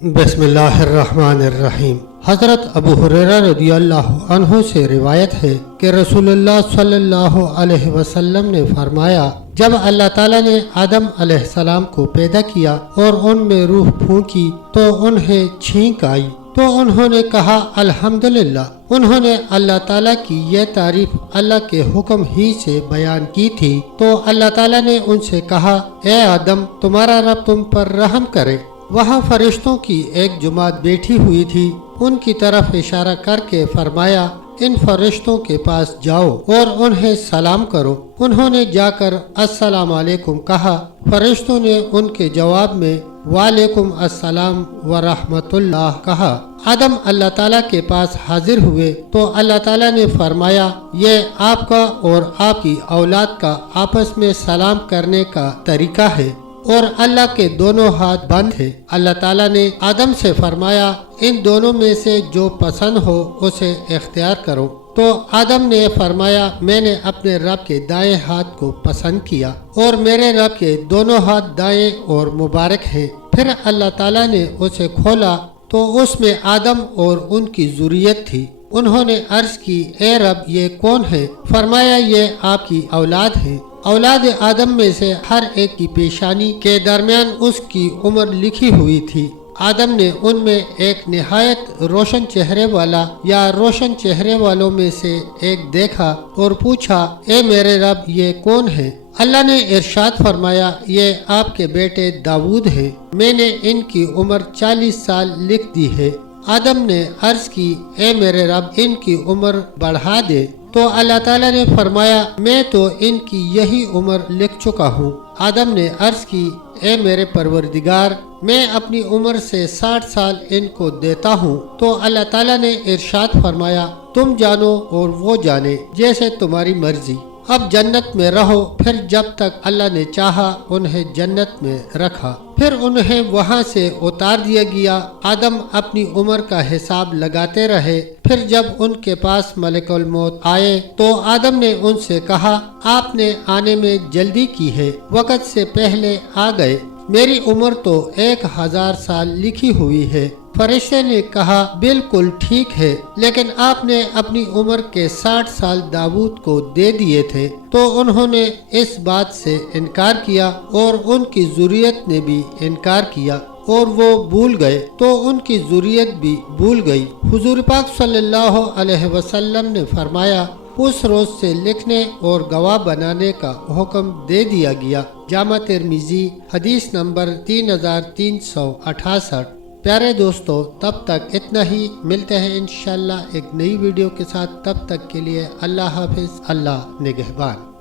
بسم اللہ الرحمن الرحیم۔ حضرت ابو ہریرہ رضی اللہ عنہ سے روایت ہے کہ رسول اللہ صلی اللہ علیہ وسلم نے فرمایا، جب اللہ تعالیٰ نے آدم علیہ السلام کو پیدا کیا اور ان میں روح پھونکی تو انہیں چھینک آئی، تو انہوں نے کہا الحمدللہ۔ انہوں نے اللہ تعالیٰ کی یہ تعریف اللہ کے حکم ہی سے بیان کی تھی، تو اللہ تعالیٰ نے ان سے کہا، اے آدم، تمہارا رب تم پر رحم کرے۔ وہاں فرشتوں کی ایک جماعت بیٹھی ہوئی تھی، ان کی طرف اشارہ کر کے فرمایا، ان فرشتوں کے پاس جاؤ اور انہیں سلام کرو۔ انہوں نے جا کر السلام علیکم کہا۔ فرشتوں نے ان کے جواب میں وعلیکم السلام ورحمۃ اللہ کہا۔ آدم اللہ تعالیٰ کے پاس حاضر ہوئے تو اللہ تعالیٰ نے فرمایا، یہ آپ کا اور آپ کی اولاد کا آپس میں سلام کرنے کا طریقہ ہے، اور اللہ کے دونوں ہاتھ بند ہیں۔ اللہ تعالیٰ نے آدم سے فرمایا، ان دونوں میں سے جو پسند ہو اسے اختیار کرو۔ تو آدم نے فرمایا، میں نے اپنے رب کے دائیں ہاتھ کو پسند کیا، اور میرے رب کے دونوں ہاتھ دائیں اور مبارک ہیں۔ پھر اللہ تعالیٰ نے اسے کھولا تو اس میں آدم اور ان کی ذریت تھی۔ انہوں نے عرض کی، اے رب، یہ کون ہے؟ فرمایا، یہ آپ کی اولاد ہے۔ اولاد آدم میں سے ہر ایک کی پیشانی کے درمیان اس کی عمر لکھی ہوئی تھی۔ آدم نے ان میں ایک نہایت روشن چہرے والا یا روشن چہرے والوں میں سے ایک دیکھا اور پوچھا، اے میرے رب، یہ کون ہے؟ اللہ نے ارشاد فرمایا، یہ آپ کے بیٹے داؤد ہیں، میں نے ان کی عمر 40 سال لکھ دی ہے۔ آدم نے عرض کی، اے میرے رب، ان کی عمر بڑھا دے۔ تو اللہ تعالیٰ نے فرمایا، میں تو ان کی یہی عمر لکھ چکا ہوں۔ آدم نے عرض کی، اے میرے پروردگار، میں اپنی عمر سے 60 سال ان کو دیتا ہوں۔ تو اللہ تعالیٰ نے ارشاد فرمایا، تم جانو اور وہ جانے، جیسے تمہاری مرضی۔ اب جنت میں رہو۔ پھر جب تک اللہ نے چاہا انہیں جنت میں رکھا، پھر انہیں وہاں سے اتار دیا گیا۔ آدم اپنی عمر کا حساب لگاتے رہے۔ پھر جب ان کے پاس ملک الموت آئے تو آدم نے ان سے کہا، آپ نے آنے میں جلدی کی ہے، وقت سے پہلے آ گئے۔ میری عمر تو 1000 سال لکھی ہوئی ہے۔ فرشتے نے کہا، بالکل ٹھیک ہے، لیکن آپ نے اپنی عمر کے 60 سال داؤد کو دے دیے تھے۔ تو انہوں نے اس بات سے انکار کیا، اور ان کی ذریت نے بھی انکار کیا، اور وہ بھول گئے تو ان کی ذریت بھی بھول گئی۔ حضور پاک صلی اللہ علیہ وسلم نے فرمایا، اس روز سے لکھنے اور گواہ بنانے کا حکم دے دیا گیا۔ جامع ترمذی حدیث نمبر 3368۔ پیارے دوستو، تب تک اتنا ہی، ملتے ہیں انشاءاللہ ایک نئی ویڈیو کے ساتھ۔ تب تک کے لیے اللہ حافظ، اللہ نگہبان۔